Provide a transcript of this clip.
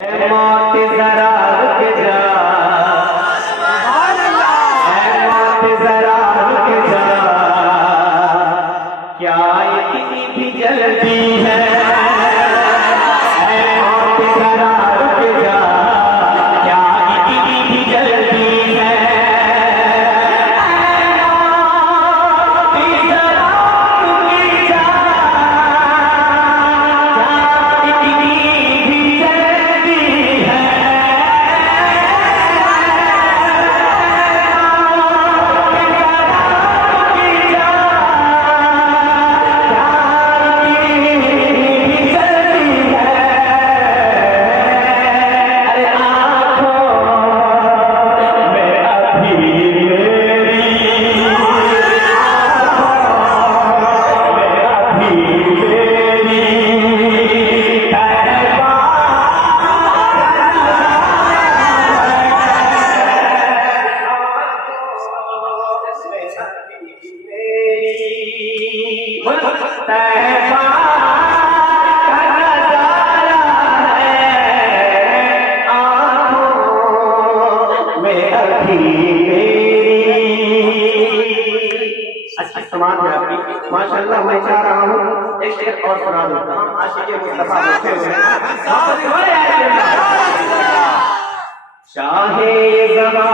मौत जरा रुक जा, मौत जरा रुक जा, क्या इतनी भी जल्दी है, मौत जरा रुक जा, क्या इतनी भी जल्दी है, मौत जरा रुक जा, क्या इतनी भी जल्दी है, अच्छी समाज है आपकी माशाल्लाह। मैं चाह रहा हूँ एक शेर और सुना दूं। आशिक़े मुस्तफा बैठे हुए हैं। शाहे ज़मां